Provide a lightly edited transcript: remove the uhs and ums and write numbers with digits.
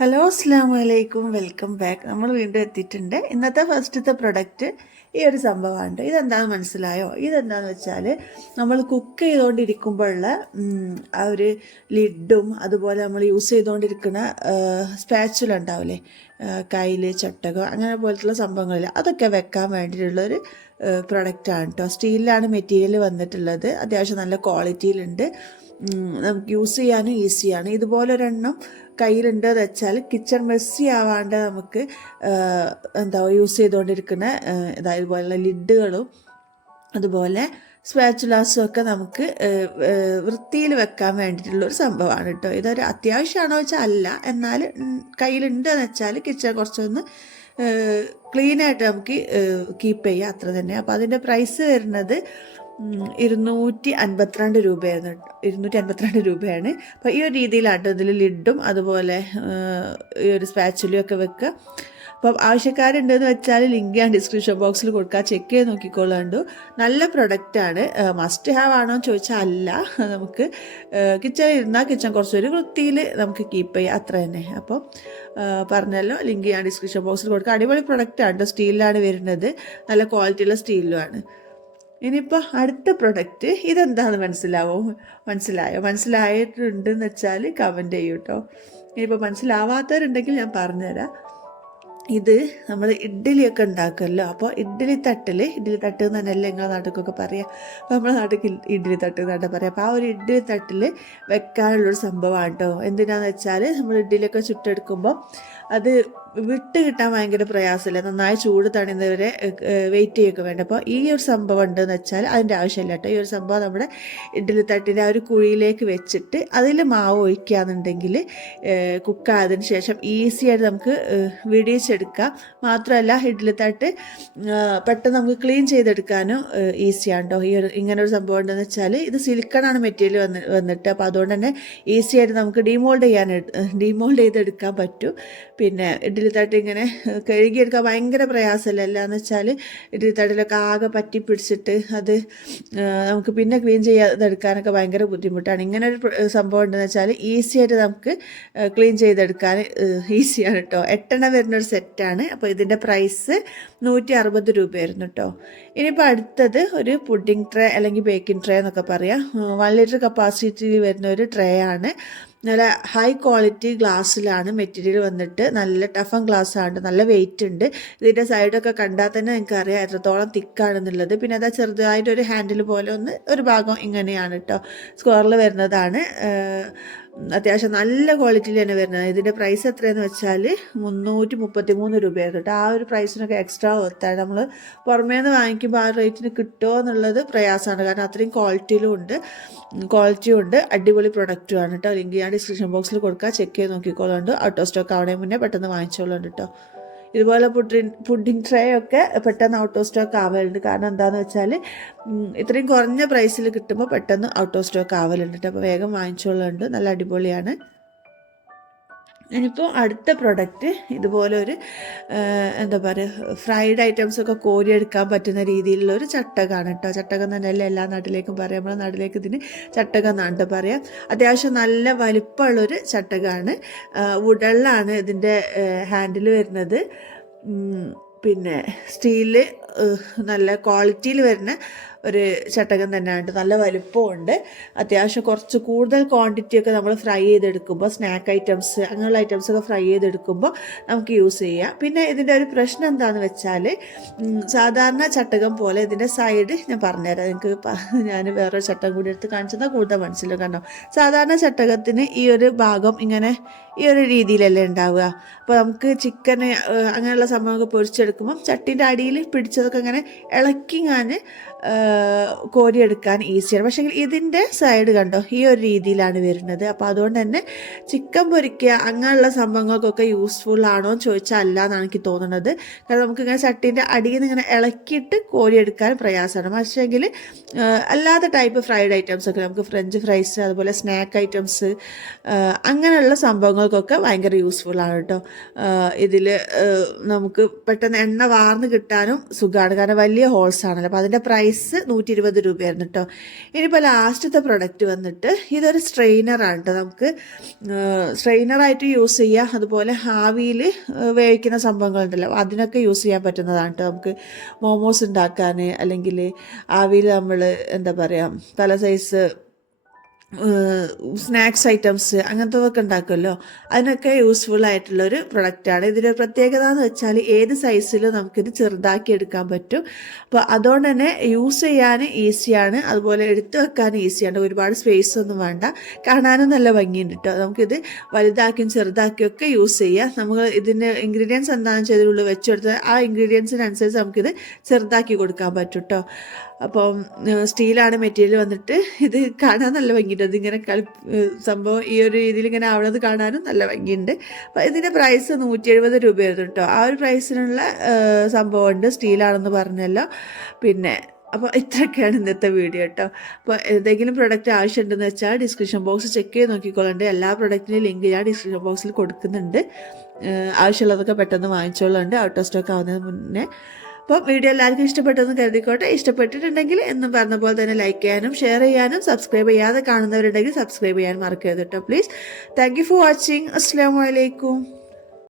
Hello അസ്സാം വലൈക്കും welcome back. നമ്മൾ വീണ്ടും എത്തിയിട്ടുണ്ട്. ഇന്നത്തെ ഫസ്റ്റത്തെ പ്രൊഡക്റ്റ് ഈ ഒരു സംഭവമാണ്. ഇതെന്താണെന്ന് മനസ്സിലായോ? ഇതെന്താണെന്ന് വെച്ചാൽ നമ്മൾ കുക്ക് ചെയ്തുകൊണ്ടിരിക്കുമ്പോഴുള്ള ആ ഒരു ലിഡും അതുപോലെ നമ്മൾ യൂസ് ചെയ്തുകൊണ്ടിരിക്കുന്ന സ്പാച്ചുല ഉണ്ടാവില്ലേ, കയ്യിൽ ചട്ടകം അങ്ങനെ പോലത്തുള്ള സംഭവങ്ങളില്ല, അതൊക്കെ വെക്കാൻ വേണ്ടിയിട്ടുള്ളൊരു പ്രൊഡക്റ്റാണ് കേട്ടോ. സ്റ്റീലിലാണ് മെറ്റീരിയൽ വന്നിട്ടുള്ളത്. അത്യാവശ്യം നല്ല ക്വാളിറ്റിയിലുണ്ട്. നമുക്ക് യൂസ് ചെയ്യാനും ഈസിയാണ്. ഇതുപോലൊരെണ്ണം കയ്യിലുണ്ടെന്ന് വെച്ചാൽ കിച്ചൺ മെസ്സി ആവാണ്ട് നമുക്ക് യൂസ് ചെയ്തുകൊണ്ടിരിക്കുന്ന ഇതുപോലുള്ള ലിഡുകളും അതുപോലെ സ്പാച്ചുലാസും ഒക്കെ നമുക്ക് വൃത്തിയിൽ വെക്കാൻ വേണ്ടിയിട്ടുള്ളൊരു സംഭവമാണ് കേട്ടോ. ഇതൊരു അത്യാവശ്യമാണോ വെച്ചാൽ അല്ല, എന്നാൽ കയ്യിലുണ്ടെന്ന് വെച്ചാൽ കിച്ചൺ കുറച്ചൊന്ന് ക്ലീനായിട്ട് നമുക്ക് കീപ്പ് ചെയ്യാം, അത്ര തന്നെ. അപ്പോൾ അതിൻ്റെ പ്രൈസ് വരുന്നത് 252 രൂപയായിരുന്നു. 252 രൂപയാണ്. അപ്പോൾ ഈ ഒരു രീതിയിലാട്ടോ ഇതിൽ ലിഡും അതുപോലെ ഈ ഒരു സ്പാച്ചുലയും ഒക്കെ വെക്കുക. അപ്പം ആവശ്യക്കാരുണ്ടെന്ന് വെച്ചാൽ ലിങ്ക് ഞാൻ ഡിസ്ക്രിപ്ഷൻ ബോക്സിൽ കൊടുക്കുക, ചെക്ക് ചെയ്ത് നോക്കിക്കൊള്ളാണ്ടു. നല്ല പ്രൊഡക്റ്റാണ്. മസ്റ്റ് ഹാവ് ആണോ എന്ന് ചോദിച്ചാൽ അല്ല, നമുക്ക് കിച്ചണിൽ ഇരുന്നാൽ കിച്ചൺ കുറച്ചൊരു വൃത്തിയിൽ നമുക്ക് കീപ്പ് ചെയ്യാം, അത്ര തന്നെ. അപ്പോൾ പറഞ്ഞല്ലോ, ലിങ്ക് ഞാൻ ഡിസ്ക്രിപ്ഷൻ ബോക്സിൽ കൊടുക്കുക. അടിപൊളി പ്രൊഡക്റ്റാണ്. സ്റ്റീലിലാണ് വരുന്നത്, നല്ല ക്വാളിറ്റിയുള്ള സ്റ്റീലിലുമാണ്. ഇനിയിപ്പോൾ അടുത്ത പ്രൊഡക്റ്റ് ഇതെന്താണെന്ന് മനസ്സിലായിട്ടുണ്ടെന്ന് വെച്ചാൽ കമൻറ്റ് ചെയ്യൂ കേട്ടോ. ഇനിയിപ്പോൾ മനസ്സിലാവാത്തവരുണ്ടെങ്കിൽ ഞാൻ പറഞ്ഞുതരാം. ഇത് നമ്മൾ ഇഡ്ഡലിയൊക്കെ ഉണ്ടാക്കുമല്ലോ, അപ്പോൾ ഇഡ്ഡലി തട്ട് എന്ന് തന്നെയല്ലേ നിങ്ങളുടെ നാട്ടിലൊക്കെ പറയാം. അപ്പോൾ നമ്മുടെ നാട്ടിൽ ഇഡ്ഡലി തട്ട് എന്നാണ് പറയാം. അപ്പോൾ ആ ഒരു ഇഡ്ഡലി തട്ടിൽ വെക്കാനുള്ളൊരു സംഭവമാണ് കേട്ടോ. എന്തിനാന്ന് വെച്ചാൽ നമ്മൾ ഇഡ്ഡലിയൊക്കെ ചുട്ടെടുക്കുമ്പോൾ അത് വിട്ട് കിട്ടാൻ ഭയങ്കര പ്രയാസമില്ല, നന്നായി ചൂട് തണിയുന്നവരെ വെയിറ്റ് ചെയ്യുകയൊക്കെ വേണ്ട. അപ്പോൾ ഈ ഒരു സംഭവം ഉണ്ടെന്ന് വെച്ചാൽ അതിൻ്റെ ആവശ്യമില്ല കേട്ടോ. ഈ ഒരു സംഭവം നമ്മുടെ ഇഡ്ഡലി തട്ടിൻ്റെ ആ ഒരു കുഴിയിലേക്ക് വെച്ചിട്ട് അതിൽ മാവ് ഒഴിക്കുകയാണെന്നുണ്ടെങ്കിൽ കുക്കായതിന് ശേഷം ഈസിയായിട്ട് നമുക്ക് വിടിയിച്ചെടുക്കാം. മാത്രമല്ല ഇഡ്ഡലി തട്ട് പെട്ടെന്ന് നമുക്ക് ക്ലീൻ ചെയ്തെടുക്കാനും ഈസിയാണ് കേട്ടോ. ഇങ്ങനെ ഒരു സംഭവം ഉണ്ടെന്ന് വെച്ചാൽ ഇത് സിലിക്കണാണ് മെറ്റീരിയൽ വന്നിട്ട്, അപ്പോൾ അതുകൊണ്ട് തന്നെ ഈസിയായിട്ട് നമുക്ക് ഡീമോൾഡ് ചെയ്തെടുക്കാൻ പറ്റും. പിന്നെ ഇഡ്ഡലി തട്ട് ഇങ്ങനെ കഴുകിയെടുക്കാൻ ഭയങ്കര പ്രയാസമല്ല. എന്ന് വെച്ചാൽ ഇഡ്ഡലി തട്ടിലൊക്കെ ആകെ പറ്റി പിടിച്ചിട്ട് അത് നമുക്ക് പിന്നെ ക്ലീൻ ചെയ്തെടുക്കാനൊക്കെ ഭയങ്കര ബുദ്ധിമുട്ടാണ്. ഇങ്ങനെ ഒരു സംഭവം ഉണ്ടെന്ന് വെച്ചാൽ ഈസിയായിട്ട് നമുക്ക് ക്ലീൻ ചെയ്തെടുക്കാൻ ഈസിയാണ് കേട്ടോ. 8 വരുന്നൊരു സെറ്റാണ്. അപ്പോൾ ഇതിൻ്റെ പ്രൈസ് 160 രൂപയായിരുന്നു കേട്ടോ. ഇനിയിപ്പോൾ അടുത്തത് ഒരു പുഡിംഗ് ട്രേ അല്ലെങ്കിൽ ബേക്കിംഗ് ട്രേ എന്നൊക്കെ പറയാം. 1 ലിറ്റർ കപ്പാസിറ്റി വരുന്ന ഒരു ട്രേ ആണ്. നല്ല ഹൈ ക്വാളിറ്റി ഗ്ലാസ്സിലാണ് മെറ്റീരിയൽ വന്നിട്ട്, നല്ല ടഫൻ ഗ്ലാസ് ആണ്, നല്ല വെയിറ്റ് ഉണ്ട്. ഇതിൻ്റെ സൈഡൊക്കെ കണ്ടാൽ തന്നെ നിങ്ങൾക്ക് അറിയാം എത്രത്തോളം തിക്കാണെന്നുള്ളത്. പിന്നെ അതാ ചെറുതായിട്ട് ഒരു ഹാൻഡിൽ പോലെ ഒരു ഭാഗം ഇങ്ങനെയാണ് കേട്ടോ, സ്ക്വയറിൽ വരുന്നതാണ്. അത്യാവശ്യം നല്ല ക്വാളിറ്റിയിൽ തന്നെ വരുന്നത്. ഇതിൻ്റെ പ്രൈസ് എത്രയെന്ന് വെച്ചാൽ 333 രൂപയായിരുന്നു കേട്ടോ. ആ ഒരു പ്രൈസിനൊക്കെ എക്സ്ട്രാ ഒത്താണ്. നമ്മൾ പുറമേ നിന്ന് വാങ്ങിക്കുമ്പോൾ ആ റേറ്റിന് കിട്ടുമോ എന്നുള്ളത് പ്രയാസമാണ്, കാരണം അത്രയും ക്വാളിറ്റിയും ഉണ്ട്. അടിപൊളി പ്രൊഡക്റ്റുമാണ് കേട്ടോ. ലിങ്ക് ഞാൻ ഡിസ്ക്രിപ്ഷൻ ബോക്സിൽ കൊടുക്കുക, ചെക്ക് ചെയ്ത് നോക്കിക്കോളുണ്ട്. ഔട്ട് ഓഫ് സ്റ്റോക്ക് ആവണേ മുന്നേ പെട്ടെന്ന് വാങ്ങിച്ചോളുണ്ട് കേട്ടോ. ഇതുപോലെ പുഡിംഗ് ട്രേ ഒക്കെ പെട്ടെന്ന് ഔട്ട് ഓഫ് സ്റ്റോക്ക് ആവലുണ്ട്. കാരണം എന്താണെന്ന് വെച്ചാൽ ഇത്രയും കുറഞ്ഞ പ്രൈസിൽ കിട്ടുമ്പോൾ പെട്ടെന്ന് ഔട്ട് ഓഫ് സ്റ്റോക്ക് ആവലുണ്ട്. അപ്പോൾ വേഗം വാങ്ങിച്ചോളുണ്ട്. നല്ല അടിപൊളിയാണ്. ഇനിയിപ്പോൾ അടുത്ത പ്രൊഡക്റ്റ് ഇതുപോലെ ഒരു ഫ്രൈഡ് ഐറ്റംസൊക്കെ കോരിയെടുക്കാൻ പറ്റുന്ന രീതിയിലുള്ള ഒരു ചട്ടകമാണ് കേട്ടോ. ചട്ടകം തന്നെയല്ലേ എല്ലാ നാട്ടിലേക്കും പറയാം. നമ്മുടെ നാട്ടിലേക്ക് ഇതിന് ചട്ടകം എന്നാണ് പറയാം. അത്യാവശ്യം നല്ല വലിപ്പമുള്ളൊരു ചട്ടകമാണ്. വുഡനിലാണ് ഇതിൻ്റെ ഹാൻഡിൽ വരുന്നത്. പിന്നെ സ്റ്റീല് നല്ല ക്വാളിറ്റിയിൽ വരുന്ന ഒരു ചട്ടകം തന്നെയാണ്. നല്ല വലുപ്പമുണ്ട്. അത്യാവശ്യം കുറച്ച് കൂടുതൽ ക്വാണ്ടിറ്റിയൊക്കെ നമ്മൾ ഫ്രൈ ചെയ്തെടുക്കുമ്പോൾ, സ്നാക്ക് ഐറ്റംസ് അങ്ങനെയുള്ള ഐറ്റംസൊക്കെ ഫ്രൈ ചെയ്തെടുക്കുമ്പോൾ നമുക്ക് യൂസ് ചെയ്യാം. പിന്നെ ഇതിൻ്റെ ഒരു പ്രശ്നം എന്താണെന്ന് വെച്ചാൽ സാധാരണ ചട്ടകം പോലെ ഇതിൻ്റെ സൈഡ് ഞാൻ പറഞ്ഞുതരാം. നിങ്ങൾക്ക് ഞാൻ വേറൊരു ചട്ടകം കൂടി എടുത്ത് കാണിച്ചെന്നാൽ കൂടുതൽ മനസ്സിലാവും. കാരണം സാധാരണ ചട്ടകത്തിന് ഈ ഒരു ഭാഗം ഇങ്ങനെ ഈ ഒരു രീതിയിലല്ലേ ഉണ്ടാവുക. അപ്പോൾ നമുക്ക് ചിക്കൻ അങ്ങനെയുള്ള സംഭവമൊക്കെ പൊരിച്ചെടുക്കുമ്പം ചട്ടിൻ്റെ അടിയിൽ പിടിച്ചതൊക്കെ ഇങ്ങനെ ഇളക്കിങ്ങാൻ കോരിയെടുക്കാൻ ഈസിയാണ്. പക്ഷേ ഇതിൻ്റെ സൈഡ് കണ്ടോ ഈ ഒരു രീതിയിലാണ് വരുന്നത്. അപ്പോൾ അതുകൊണ്ട് തന്നെ ചിക്കൻ പൊരിക്കുക അങ്ങനെയുള്ള സംഭവങ്ങൾക്കൊക്കെ യൂസ്ഫുൾ ആണോ എന്ന് ചോദിച്ചാൽ അല്ല എന്നാണ് എനിക്ക് തോന്നുന്നത്. കാരണം നമുക്കിങ്ങനെ ചട്ടീൻ്റെ അടിയിൽ നിന്ന് ഇങ്ങനെ ഇളക്കിയിട്ട് കോരിയെടുക്കാൻ പ്രയാസമാണ്. പക്ഷേങ്കിൽ അല്ലാത്ത ടൈപ്പ് ഫ്രൈഡ് ഐറ്റംസൊക്കെ നമുക്ക് ഫ്രഞ്ച് ഫ്രൈസ് അതുപോലെ സ്നാക്ക് ഐറ്റംസ് അങ്ങനെയുള്ള സംഭവങ്ങൾക്കൊക്കെ ഭയങ്കര യൂസ്ഫുൾ ആണ് കേട്ടോ. ഇതിൽ നമുക്ക് പെട്ടെന്ന് എണ്ണ വാർന്ന് കിട്ടാനും സുഖമാണ്, കാരണം വലിയ ഹോൾസ് ആണല്ലോ. അപ്പോൾ അതിൻ്റെ പ്രൈസ് പ്രൈസ് 120 രൂപയായിരുന്നു കേട്ടോ. ഇനിയിപ്പോൾ ലാസ്റ്റത്തെ പ്രൊഡക്റ്റ് വന്നിട്ട് ഇതൊരു സ്ട്രെയിനറാണ് കേട്ടോ. നമുക്ക് സ്ട്രെയിനറായിട്ട് യൂസ് ചെയ്യുക, അതുപോലെ ആവിയിൽ വേവിക്കുന്ന സംഭവങ്ങളുണ്ടല്ലോ അതിനൊക്കെ യൂസ് ചെയ്യാൻ പറ്റുന്നതാണ് കേട്ടോ. നമുക്ക് മോമോസ് ഉണ്ടാക്കാൻ, അല്ലെങ്കിൽ ആവിയിൽ നമ്മൾ എന്താ പറയുക പല സൈസ് സ്നാക്സ് ഐറ്റംസ് അങ്ങനത്തതൊക്കെ ഉണ്ടാക്കുമല്ലോ, അതിനൊക്കെ യൂസ്ഫുൾ ആയിട്ടുള്ളൊരു പ്രൊഡക്റ്റാണ്. ഇതിൻ്റെ പ്രത്യേകത എന്ന് വെച്ചാൽ ഏത് സൈസിലും നമുക്കിത് ചെറുതാക്കി എടുക്കാൻ പറ്റും. അപ്പോൾ അതുകൊണ്ട് തന്നെ യൂസ് ചെയ്യാൻ ഈസിയാണ്, അതുപോലെ എടുത്തു വെക്കാൻ ഈസിയാണ്. ഒരുപാട് സ്പേസ് ഒന്നും വേണ്ട, കാണാനും നല്ല ഭംഗിയുണ്ട് കേട്ടോ. നമുക്കിത് വലുതാക്കിയും ചെറുതാക്കിയും ഒക്കെ യൂസ് ചെയ്യാം. നമ്മൾ ഇതിൻ്റെ ഇൻഗ്രീഡിയൻസ് എന്താണെന്ന് ചെയ്തിട്ടുള്ളൂ വെച്ചെടുത്ത് ആ ഇൻഗ്രീഡിയൻസിനനുസരിച്ച് നമുക്കിത് ചെറുതാക്കി കൊടുക്കാൻ പറ്റും കേട്ടോ. അപ്പം സ്റ്റീലാണ് മെറ്റീരിയൽ വന്നിട്ട്. ഇത് കാണാൻ നല്ല ഭംഗിയുണ്ട്. അതിങ്ങനെ സംഭവം ഈ ഒരു രീതിയിൽ ഇങ്ങനെ ആവണത് കാണാനും നല്ല ഭംഗിയുണ്ട്. അപ്പോൾ ഇതിൻ്റെ പ്രൈസ് 170 രൂപയായിരുന്നു കേട്ടോ. ആ ഒരു പ്രൈസിനുള്ള സംഭവമുണ്ട്, സ്റ്റീലാണെന്ന് പറഞ്ഞല്ലോ. പിന്നെ അപ്പോൾ ഇത്രയൊക്കെയാണ് ഇന്നത്തെ വീഡിയോ കേട്ടോ. അപ്പോൾ എന്തെങ്കിലും പ്രൊഡക്റ്റ് ആവശ്യമുണ്ടെന്ന് വെച്ചാൽ ഡിസ്ക്രിപ്ഷൻ ബോക്സ് ചെക്ക് ചെയ്ത് നോക്കിക്കോളുണ്ട്. എല്ലാ പ്രൊഡക്റ്റിൻ്റെ ലിങ്ക് ഞാൻ ഡിസ്ക്രിപ്ഷൻ ബോക്സിൽ കൊടുക്കുന്നുണ്ട്. ആവശ്യമുള്ളതൊക്കെ പെട്ടെന്ന് വാങ്ങിച്ചോളുണ്ട്, ഔട്ട് ഓഫ് സ്റ്റോക്ക് ആവുന്നതിന് മുന്നേ. അപ്പോൾ വീഡിയോ എല്ലാവർക്കും ഇഷ്ടപ്പെട്ടെന്ന് കരുതിക്കോട്ടെ. ഇഷ്ടപ്പെട്ടിട്ടുണ്ടെങ്കിൽ എന്നും പറഞ്ഞ പോലെ തന്നെ ലൈക്ക് ചെയ്യാനും ഷെയർ ചെയ്യാനും സബ്സ്ക്രൈബ് ചെയ്യാതെ കാണുന്നവരുണ്ടെങ്കിൽ സബ്സ്ക്രൈബ് ചെയ്യാൻ മറക്കരുത് കേട്ടോ please. Thank you for watching. അസ്സലാമു അലൈക്കും.